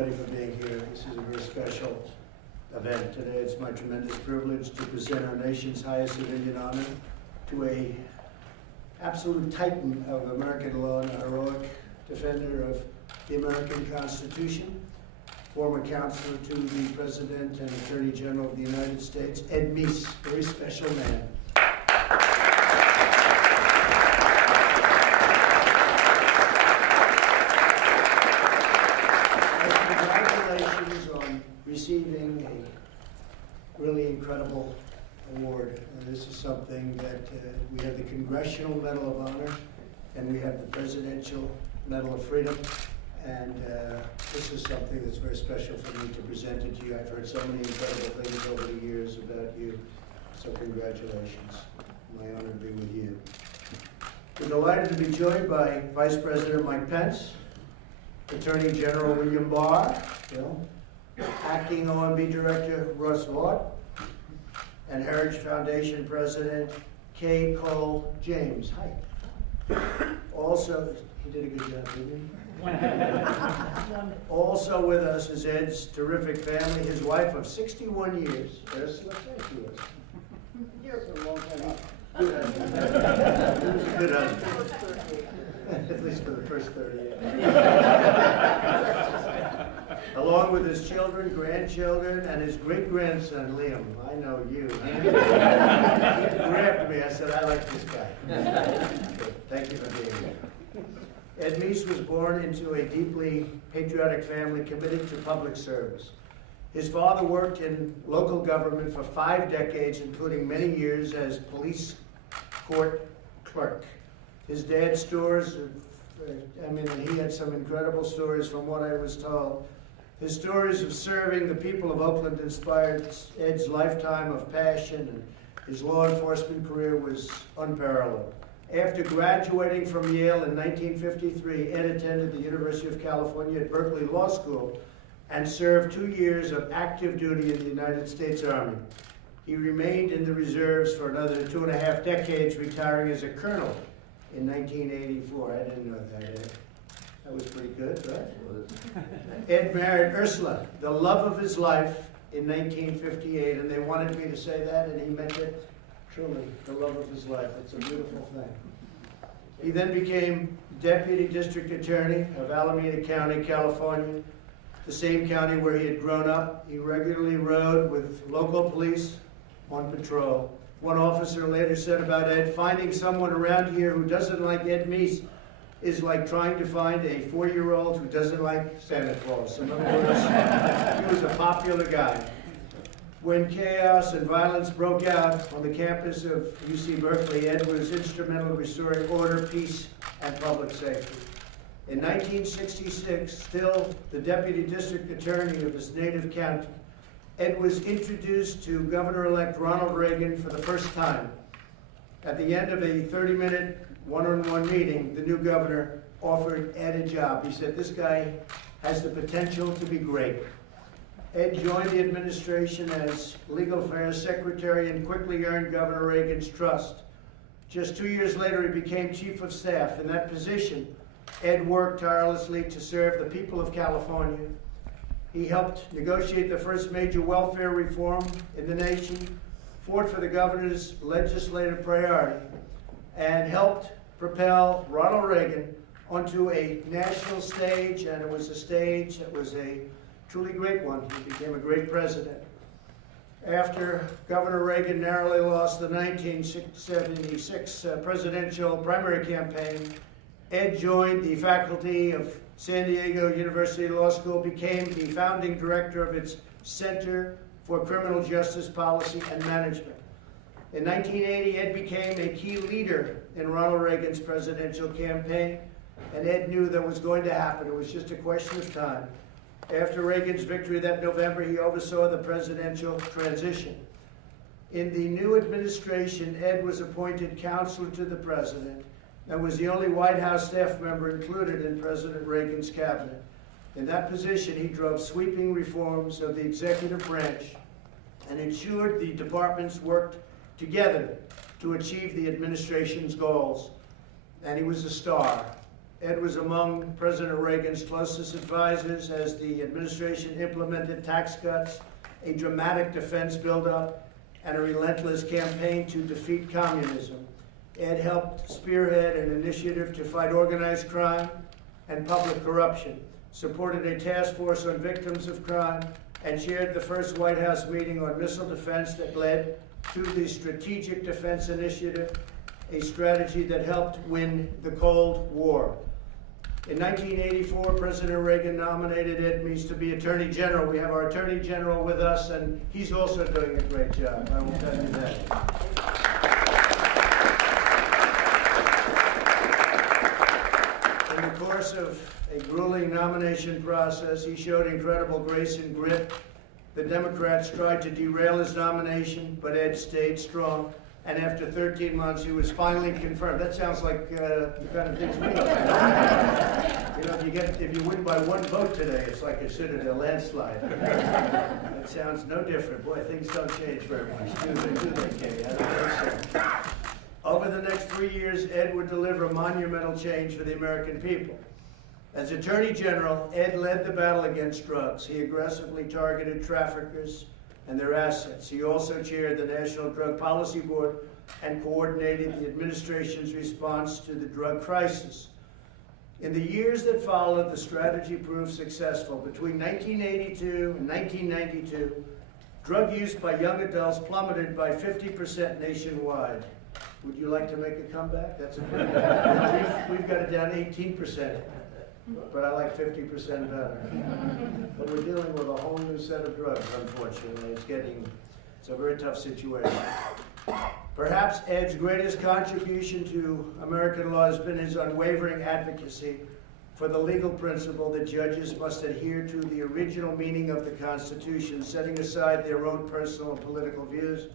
For being here. This is a very special event today. It's my tremendous privilege to present our nation's highest civilian honor to a absolute titan of American law and a heroic defender of the American Constitution, former counselor to the President and Attorney General of the United States, Ed Meese, very special man. Receiving a really incredible award. And this is something that we have the Congressional Medal of Honor and we have the Presidential Medal of Freedom. And this is something that's very special for me to present it to you. I've heard so many incredible things over the years about you. So congratulations. My honor to be with you. We're delighted to be joined by Vice President Mike Pence, Attorney General William Barr, Bill, Acting OMB Director Russ Vaught, and Heritage Foundation President Kay Cole James. Hi. Also, he did a good job, didn't he? Also with us is Ed's terrific family, his wife of 61 years. Ursula, thank you. You're for a long time. Good husband. He was a good husband. At least for the first 30 years. Along with his children, grandchildren, and his great-grandson, Liam. I know you. He grabbed me. I said, I like this guy. Thank you for being here. Ed Meese was born into a deeply patriotic family committed to public service. His father worked in local government for 5 decades, including many years as police court clerk. His dad's stories, he had some incredible stories from what I was told. His stories of serving the people of Oakland inspired Ed's lifetime of passion, and his law enforcement career was unparalleled. After graduating from Yale in 1953, Ed attended the University of California at Berkeley Law School and served 2 years of active duty in the United States Army. He remained in the reserves for another 2.5 decades, retiring as a colonel in 1984. I didn't know that, Ed. That was pretty good, right? Ed married Ursula, the love of his life, in 1958, and they wanted me to say that, and he meant it truly, the love of his life. It's a beautiful thing. He then became Deputy District Attorney of Alameda County, California, the same county where he had grown up. He regularly rode with local police on patrol. One officer later said about Ed, finding someone around here who doesn't like Ed Meese is like trying to find a 4-year-old who doesn't like Santa Claus. In other words, he was a popular guy. When chaos and violence broke out on the campus of UC Berkeley, Ed was instrumental in restoring order, peace, and public safety. In 1966, still the Deputy District Attorney of his native county, Ed was introduced to Governor-elect Ronald Reagan for the first time. At the end of a 30-minute one-on-one meeting, the new governor offered Ed a job. He said, this guy has the potential to be great. Ed joined the administration as Legal Affairs Secretary and quickly earned Governor Reagan's trust. Just 2 years later, he became Chief of Staff. In that position, Ed worked tirelessly to serve the people of California. He helped negotiate the first major welfare reform in the nation, fought for the governor's legislative priority, and helped propel Ronald Reagan onto a national stage, and it was a stage that was a truly great one. He became a great president. After Governor Reagan narrowly lost the 1976 presidential primary campaign, Ed joined the faculty of San Diego University Law School, became the founding director of its Center for Criminal Justice Policy and Management. In 1980, Ed became a key leader in Ronald Reagan's presidential campaign, and Ed knew that was going to happen. It was just a question of time. After Reagan's victory that November, he oversaw the presidential transition. In the new administration, Ed was appointed counselor to the president and was the only White House staff member included in President Reagan's cabinet. In that position, he drove sweeping reforms of the executive branch and ensured the departments worked together to achieve the administration's goals. And he was a star. Ed was among President Reagan's closest advisors as the administration implemented tax cuts, a dramatic defense buildup, and a relentless campaign to defeat communism. Ed helped spearhead an initiative to fight organized crime and public corruption, supported a task force on victims of crime, and chaired the first White House meeting on missile defense that led to the Strategic Defense Initiative, a strategy that helped win the Cold War. In 1984, President Reagan nominated Ed Meese to be Attorney General. We have our Attorney General with us, and he's also doing a great job. I will tell you that. In the course of a grueling nomination process, he showed incredible grace and grit. The Democrats tried to derail his nomination, but Ed stayed strong. And after 13 months, he was finally confirmed. That sounds like the kind of things we do. You know, if you win by one vote today, it's like considered a landslide. It sounds no different. Boy, things don't change very much, do they, Katie? I don't think so. Over the next 3 years, Ed would deliver a monumental change for the American people. As Attorney General, Ed led the battle against drugs. He aggressively targeted traffickers and their assets. He also chaired the National Drug Policy Board and coordinated the administration's response to the drug crisis. In the years that followed, the strategy proved successful. Between 1982 and 1992, drug use by young adults plummeted by 50% nationwide. Would you like to make a comeback? That's a pretty good. We've got it down 18%. But I like 50% better. But we're dealing with a whole new set of drugs, unfortunately. It's a very tough situation. Perhaps Ed's greatest contribution to American law has been his unwavering advocacy for the legal principle that judges must adhere to the original meaning of the Constitution, setting aside their own personal and political views.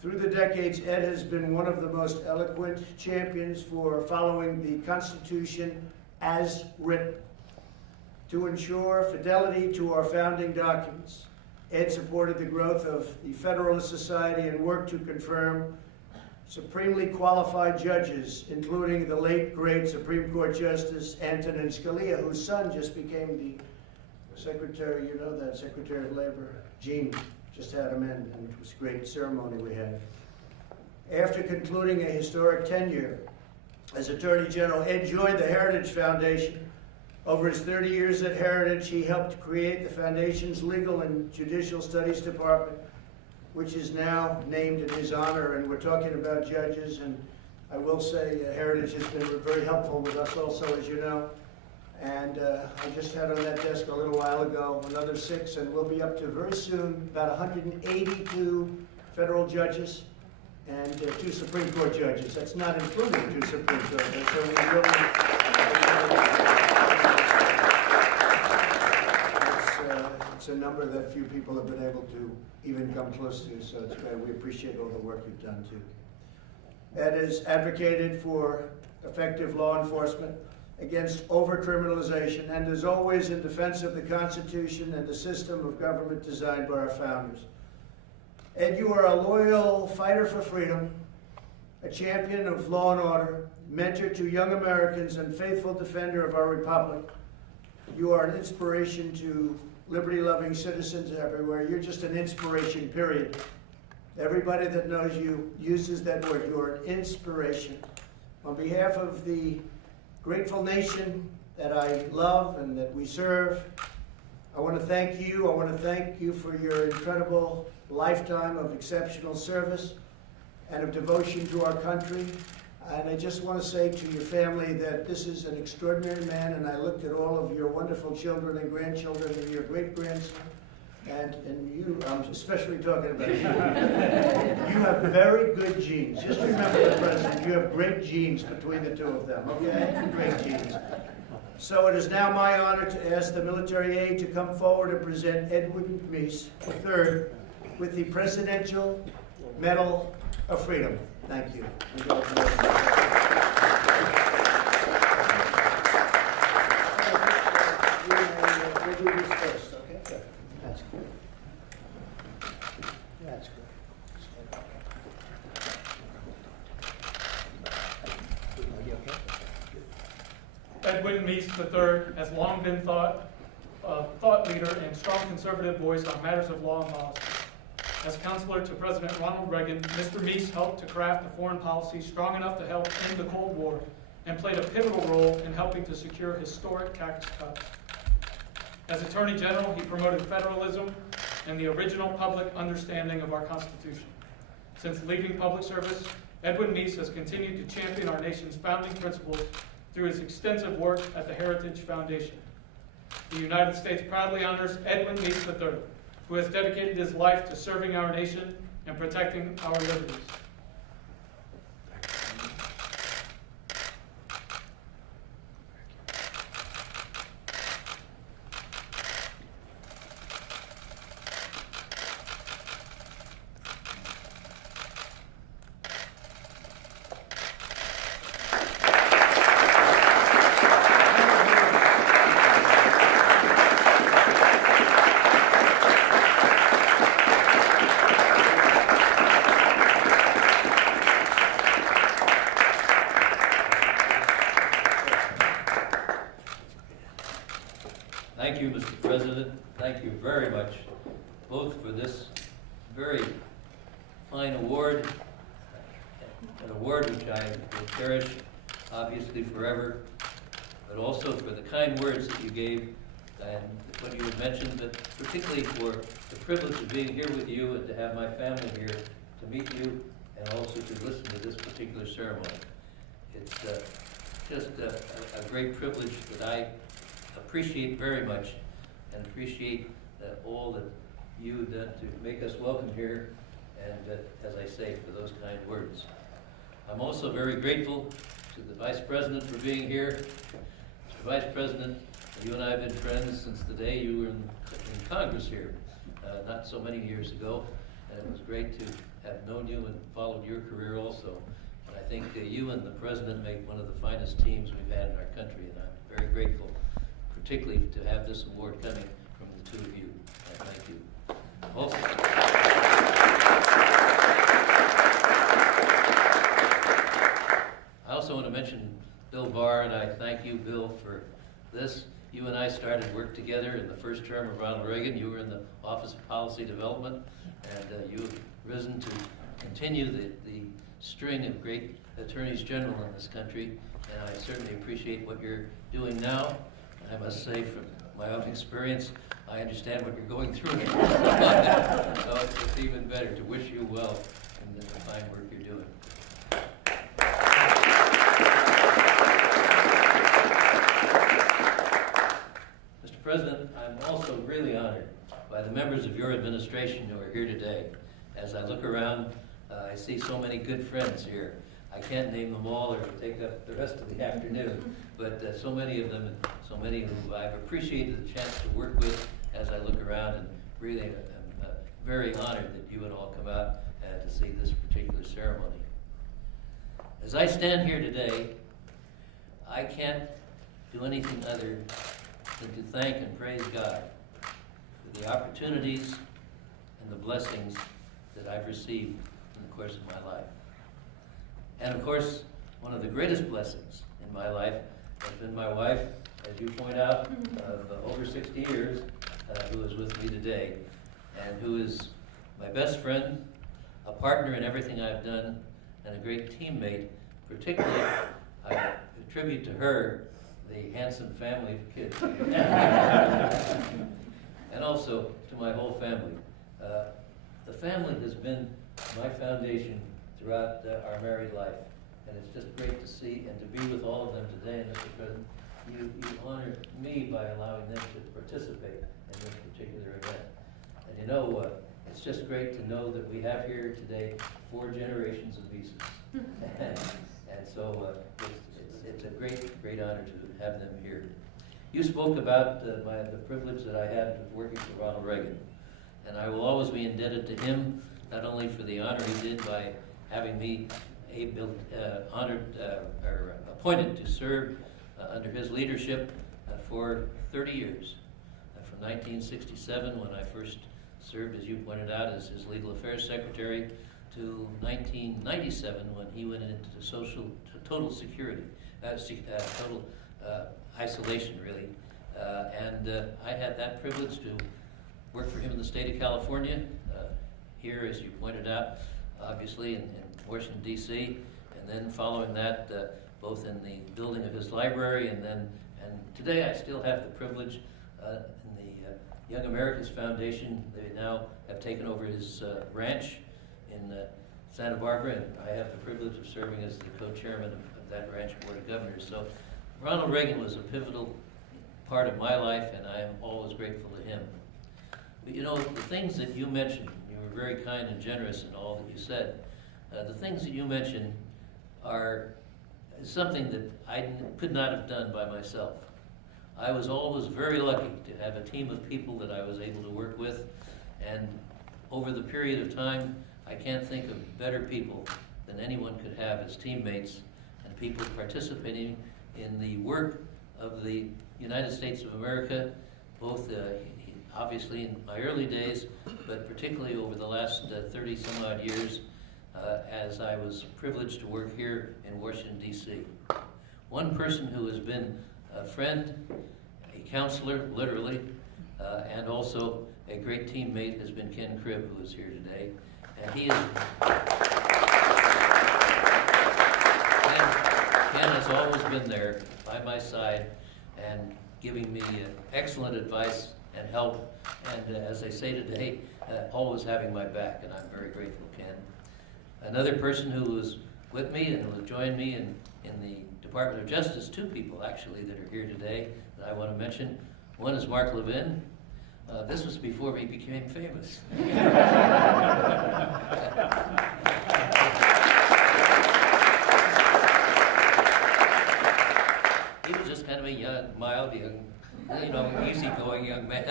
Through the decades, Ed has been one of the most eloquent champions for following the Constitution as written, to ensure fidelity to our founding documents. Ed supported the growth of the Federalist Society and worked to confirm supremely qualified judges, including the late, great Supreme Court Justice Antonin Scalia, whose son just became the Secretary, you know that, Secretary of Labor. Gene just had him in, and it was a great ceremony we had. After concluding a historic tenure as Attorney General, Ed joined the Heritage Foundation. Over his 30 years at Heritage, he helped create the Foundation's Legal and Judicial Studies Department, which is now named in his honor, and we're talking about judges, and I will say Heritage has been very helpful with us also, as you know. And I just had on that desk a little while ago another 6, and we'll be up to very soon about 182 federal judges and 2 Supreme Court judges. That's not including 2 Supreme Court judges. So we really, it's a number that few people have been able to even come close to, so it's great. We appreciate all the work you've done too. Ed has advocated for effective law enforcement against over-criminalization and is always in defense of the Constitution and the system of government designed by our founders. Ed, you are a loyal fighter for freedom, a champion of law and order, mentor to young Americans, and faithful defender of our republic. You are an inspiration to liberty-loving citizens everywhere. You're just an inspiration, period. Everybody that knows you uses that word. You are an inspiration. On behalf of the grateful nation that I love and that we serve, I want to thank you. I want to thank you for your incredible lifetime of exceptional service and of devotion to our country. And I just want to say to your family that this is an extraordinary man, and I looked at all of your wonderful children and grandchildren and your great-grandson, and you, I'm especially talking about you. You have very good genes. Just remember the president, you have great genes between the 2 of them, okay? Great genes. So it is now my honor to ask the military aide to come forward and present Edwin Meese III with the Presidential Medal of Freedom. Thank you. We'll do this first, okay? Good. That's good. That's good. Are you okay? Edwin Meese III has long been a thought leader and strong conservative voice on matters of law and policy. As counselor to President Ronald Reagan, Mr. Meese helped to craft a foreign policy strong enough to help end the Cold War and played a pivotal role in helping to secure historic tax cuts. As Attorney General, he promoted federalism and the original public understanding of our Constitution. Since leaving public service, Edwin Meese has continued to champion our nation's founding principles through his extensive work at the Heritage Foundation. The United States proudly honors Edwin Meese III, who has dedicated his life to serving our nation and protecting our liberties. Thank you, Mr. President. Thank you very much, both for this very fine award, an award which I will cherish, obviously, forever, but also for the kind words that you gave and what you had mentioned, but particularly for the privilege of being here with you and to have my family here to meet you and also to listen to this particular ceremony. It's just a great privilege that I appreciate very much, and appreciate all that you've done to make us welcome here, and as I say, for those kind words. I'm also very grateful to the Vice President for being here. Mr. Vice President, you and I have been friends since the day you were in Congress here, not so many years ago, and it was great to have known you and followed your career also. And I think you and the President make one of the finest teams we've had in our country, and I'm very grateful, particularly to have this award coming from the two of you. I thank you. Also, I also want to mention Bill Barr, and I thank you, Bill, for this. You and I started work together in the first term of Ronald Reagan. You were in the Office of Policy Development, and you have risen to continue the string of great attorneys general in this country, and I certainly appreciate what you're doing now. I must say, from my own experience, I understand what you're going through. So it's even better to wish you well in the fine work you're doing. Mr. President, I'm also really honored by the members of your administration who are here today. As I look around, I see so many good friends here. I can't name them all or take up the rest of the afternoon, but so many of them, and so many who I've appreciated the chance to work with as I look around, and really am very honored that you would all come out to see this particular ceremony. As I stand here today, I can't do anything other than to thank and praise God for the opportunities and the blessings that I've received in the course of my life. And of course, one of the greatest blessings in my life has been my wife, as you point out, of over 60 years, who is with me today, and who is my best friend, a partner in everything I've done, and a great teammate. Particularly, I attribute to her the handsome family of kids. And also to my whole family. The family has been my foundation throughout our married life, and it's just great to see and to be with all of them today. And Mr. President, you honor me by allowing them to participate in this particular event. And you know, it's just great to know that we have here today 4 generations of Meeses. And so it's a great honor to have them here. You spoke about the privilege that I had of working for Ronald Reagan, and I will always be indebted to him, not only for the honor he did by having me appointed to serve under his leadership for 30 years, from 1967, when I first served, as you pointed out, as his legal affairs secretary, to 1997, when he went into total security, total isolation, really. And I had that privilege to work for him in the state of California, here, as you pointed out, obviously in Washington, D.C., and then following that, both in the building of his library, and today I still have the privilege in the Young Americas Foundation. They now have taken over his ranch in Santa Barbara, and I have the privilege of serving as the co-chairman of that ranch board of governors. So Ronald Reagan was a pivotal part of my life, and I am always grateful to him. But you know, the things that you mentioned, you were very kind and generous in all that you said. The things that you mentioned are something that I could not have done by myself. I was always very lucky to have a team of people that I was able to work with, and over the period of time, I can't think of better people than anyone could have as teammates and people participating in the work of the United States of America, both obviously in my early days, but particularly over the last 30 some odd years as I was privileged to work here in Washington, D.C. One person who has been a friend, a counselor, literally, and also a great teammate has been Ken Cribb, who is here today. And he is, Ken has always been there by my side and giving me excellent advice and help, and as I say today, always having my back, and I'm very grateful, Ken. Another person who was with me and who joined me in the Department of Justice, two people actually that are here today that I want to mention. One is Mark Levin. This was before he became famous. He was just kind of a young, mild, young, easygoing young man.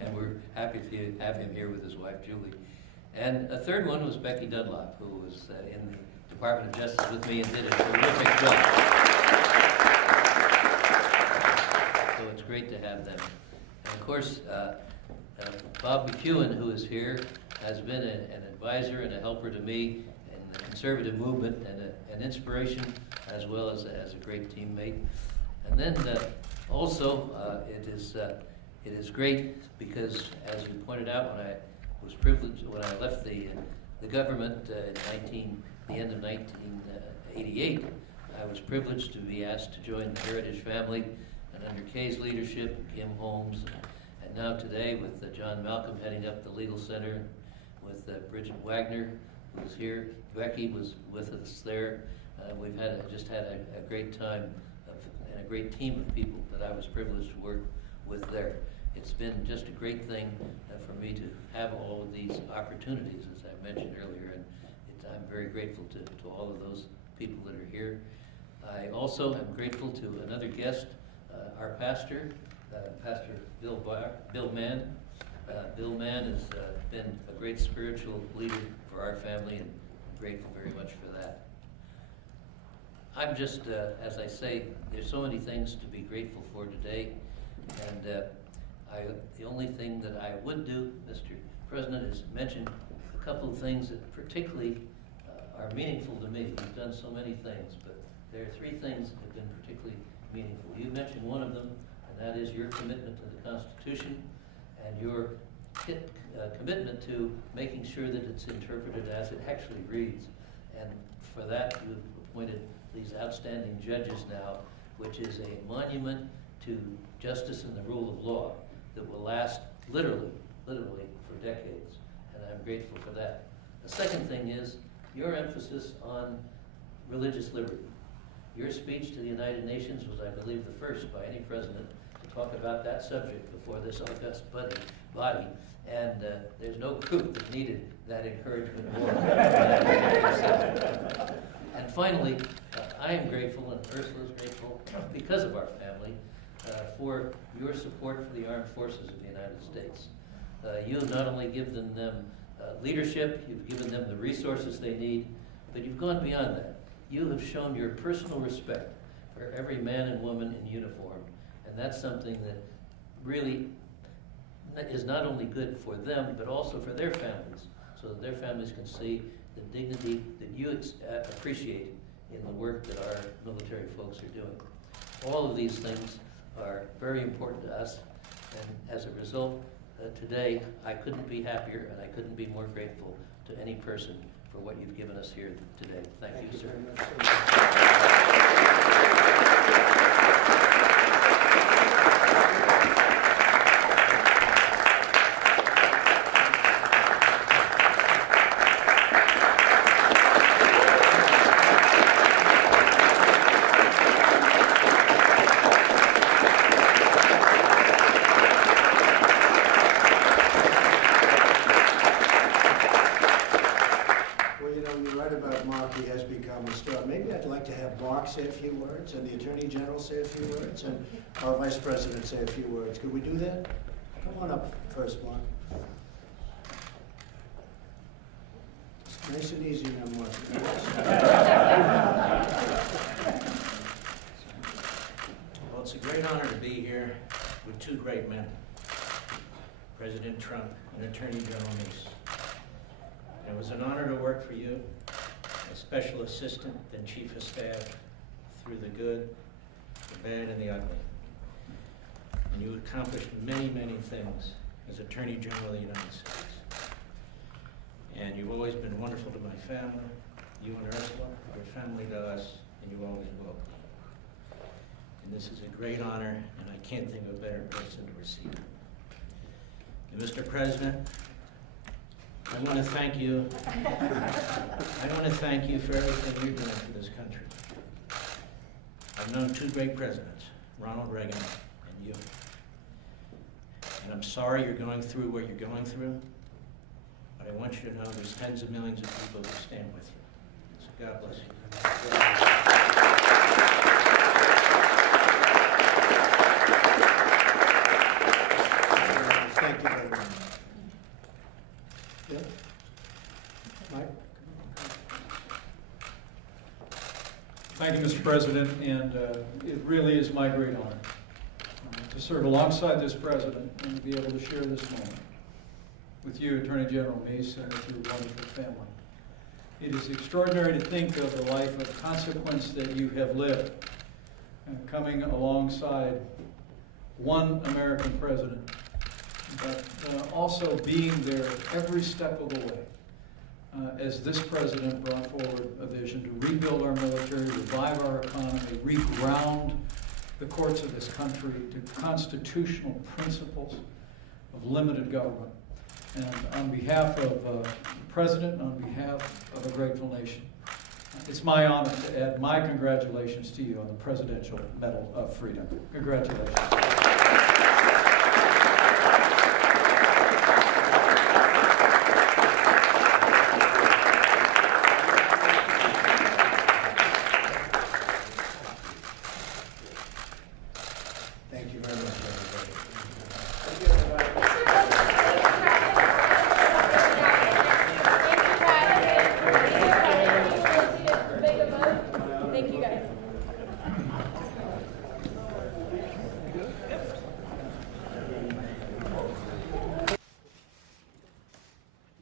And we're happy to have him here with his wife, Julie. And a third one was Becky Dunlop, who was in the Department of Justice with me and did a terrific job. So it's great to have them. And of course, Bob McEwen, who is here, has been an advisor and a helper to me in the conservative movement and an inspiration, as well as a great teammate. And then also, it is great because, as you pointed out, when I was privileged, when I left the government in the end of 1988, I was privileged to be asked to join the Heritage family, and under Kay's leadership, Kim Holmes, and now today with John Malcolm heading up the Legal Center, with Bridget Wagner, who's here. Becky was with us there. We've just had a great time and a great team of people that I was privileged to work with there. It's been just a great thing for me to have all of these opportunities, as I mentioned earlier, and I'm very grateful to all of those people that are here. I also am grateful to another guest, our pastor, Pastor Bill Mann. Bill Mann has been a great spiritual leader for our family, and I'm grateful very much for that. I'm just, as I say, there's so many things to be grateful for today, and the only thing that I would do, Mr. President, is mention a couple of things that particularly are meaningful to me. We've done so many things, but there are three things that have been particularly meaningful. You mentioned one of them, and that is your commitment to the Constitution and your commitment to making sure that it's interpreted as it actually reads. And for that, you've appointed these outstanding judges now, which is a monument to justice and the rule of law that will last literally for decades, and I'm grateful for that. The second thing is your emphasis on religious liberty. Your speech to the United Nations was, I believe, the first by any president to talk about that subject before this august body, and there's no group that needed that encouragement more. And finally, I am grateful, and Ursula is grateful, because of our family, for your support for the armed forces of the United States. You have not only given them leadership, you've given them the resources they need, but you've gone beyond that. You have shown your personal respect for every man and woman in uniform, and that's something that really is not only good for them, but also for their families, so that their families can see the dignity that you appreciate in the work that our military folks are doing. All of these things are very important to us, and as a result, today I couldn't be happier and I couldn't be more grateful to any person for what you've given us here today. Thank you, sir. very much, sir. Well, you know, you're right about Mark, he has become a star. Maybe I'd like to have Mark say a few words, and the Attorney General say a few words, and our Vice President say a few words. Could we do that? Come on up first, Mark. Nice and easy now, Mark. Well, it's a great honor to be here with two great men, President Trump and Attorney General Meese. It was an honor to work for you, as Special Assistant and Chief of Staff, through the good, the bad, and the ugly. And you accomplished many, many things as Attorney General of the United States. And you've always been wonderful to my family. You and Ursula are family to us, and you always will. And this is a great honor, and I can't think of a better person to receive it. And Mr. President, I want to thank you. I want to thank you for everything you're doing for this country. I've known two great presidents, Ronald Reagan and you. And I'm sorry you're going through what you're going through, but I want you to know there's tens of millions of people who stand with you. So God bless you. Thank you very much. Yeah? Mike? Thank you, Mr. President, and it really is my great honor to serve alongside this president and to be able to share this moment with you, Attorney General Meese, and with your wonderful family. It is extraordinary to think of the life of consequence that you have lived, coming alongside one American president, but also being there every step of the way. As this president brought forward a vision to rebuild our military, revive our economy, reground the courts of this country to constitutional principles of limited government. And on behalf of the president, and on behalf of a grateful nation, it's my honor to add my congratulations to you on the Presidential Medal of Freedom. Congratulations. Thank you very much, everybody. Thank you, guys.